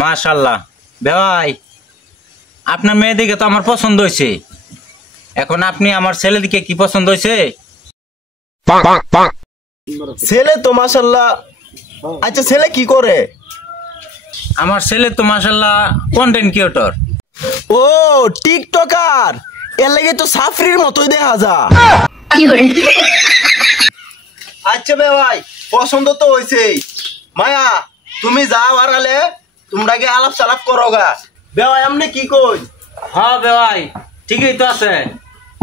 মাশাআল্লাহ ভাই, আপনার মেয়েদিকে তো আমার পছন্দ হয়েছে। এখন আপনি আমার ছেলেদিকে কি পছন্দ হয়েছে? ছেলে তো মাশাআল্লাহ। আচ্ছা ছেলে কি করে? আমার ছেলে তো মাশাআল্লাহ কন্টেন্ট ক্রিয়েটর। ও টিকটকার, এর লাগে তো সাফরির মতোই দেখা যা। আচ্ছা ভাই, পছন্দ তো হয়েছে। মায়া তুমি যাও আর আলে তোমরা কি আলাপ সালাপ করো গা। বেওয়াই আমনে কি কই? হ্যাঁ ভাই, ঠিকই তো আছে।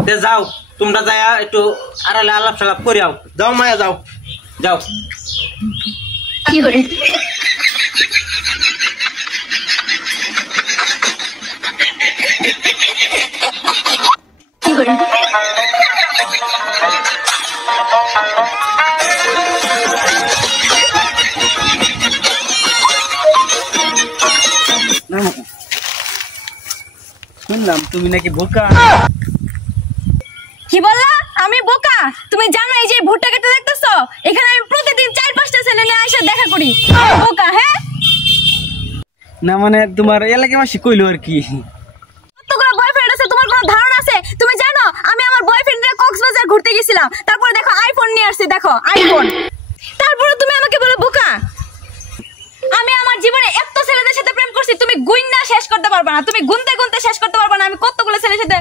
তে যাও, তোমরা যাই একটু আড়ালে আলাপ সালাপ করিয়াও। যাও মায়া যাও যাও। শুনলাম তুমি নাকি বোকা। কি বললা? আমি বোকা? তুমি জানো এই যে ভুট্টা কেটে দেখতেছো, এখানে আমি প্রতিদিন 4-5টা ছেলে নিয়ে এসে দেখা করি। বোকা? হ্যাঁ না মানে তোমার এলাকায় মাসি কইলো আর কি। কতগুলো বয়ফ্রেন্ড আছে, তোমার কোনো ধারণা আছে? তুমি জানো আমি আমার বয়ফ্রেন্ডের কক্সবাজার ঘুরতে গেছিলাম, তারপরে দেখো আইফোন নিয়ে আসছি, দেখো আইফোন। তারপরে তুমি আমাকে বলো বোকা? আমি আমার জীবনে এত ছেলেদের সাথে প্রেম করছি, তুমি গুইন্না শেষ করতে পারবে না, তুমি গুনতে গুনতে শেষ করতে পারবে না আমি কতগুলো ছেলের সাথে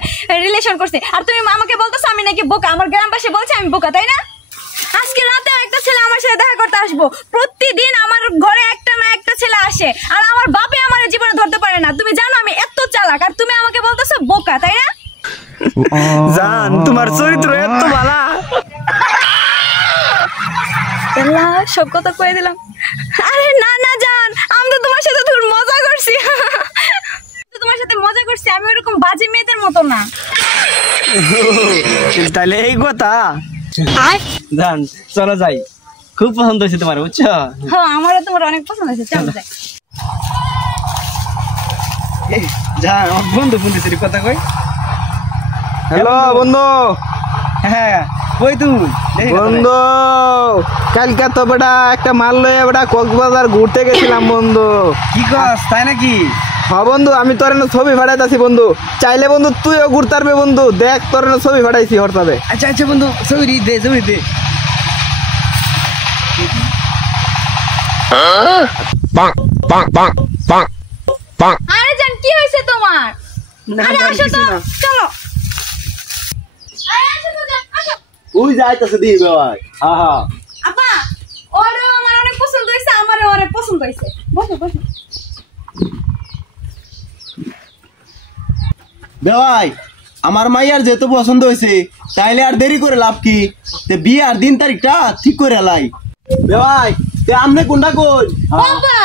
রিলেশন করছি। আর তুমি আমাকে বলতেছো আমি নাকি বোকা? আমার গ্রামবাসী বলছে আমি বোকা, তাই না? আজকে রাতে একটা ছেলে আমার সাথে দেখা করতে আসবো। প্রতিদিন আমার ঘরে একটা না একটা ছেলে আসে, আর আমার বাপে আমার জীবনে ধরতে পারে না। তুমি জানো আমি এত চালাক, আর তুমি আমাকে বলতেছো বোকা, তাই না? জান তোমার চরিত্র এত ভালো। সব কথা কয়ে দিলাম। আরে না না জান, আমি তো তোমার সাথে তোর মজা করছি। তোমার সাথে মজা করছি, আমি ওরকম বাজে মেয়েদের মতো না। তাহলে এই কথা জান, চলো যাই। খুব পছন্দ হয়েছে তোমার, বুঝছো? হ্যাঁ আমারও তোমার অনেক পছন্দ হয়েছে, চলো যাই। জান আমার বন্ধু বন্ধু কথা কই। হ্যালো বন্ধু। হ্যাঁ কই তুই? বন্ধু কালকে তো বেটা একটা মাল লয়ে বেটা কক্সবাজার ঘুরতে গেছিলাম বন্ধু। কি কস, তাই নাকি? হ্যাঁ বন্ধু, আমি তোর ছবি ফাটাইতাছি বন্ধু, চাইলে বন্ধু তুইও ঘুরতে পারবে বন্ধু। দেখ তোর ছবি ফাটাইছি হরতাবে। আচ্ছা আচ্ছা বন্ধু, ছবি দে, ছবি দে। আরে জান কি হয়েছে তোমার? আরে আসো তো, চলো। আরে আসো তো জান, আসো। ওই যাইতাছে দি ভাই। হ্যাঁ হ্যাঁ আপা, ওরও আমার অনেক পছন্দ হয়েছে, আমারও অনেক পছন্দ হয়েছে। বসো বসো। ভাই আমার মাইয়ার যেহেতু পছন্দ হয়েছে, তাইলে আর দেরি করে লাভ কি? বিয়ে আর দিন তারিখটা ঠিক করে লাই। ভাই তে আমনে কোনটা কই? বাবা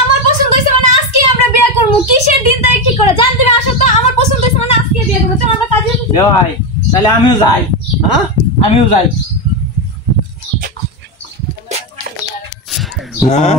আমার পছন্দ হয়েছে মানে আজকে আমরা বিয়ে করব। কিসের দিন তারিখ ঠিক করে? জান তুমি আসো তো, আমার পছন্দ হয়েছে মানে আজকে বিয়ে করব। চলো আমরা কাজে। ভাই তাহলে আমিও যাই। হ্যাঁ আমিও যাই। হ্যাঁ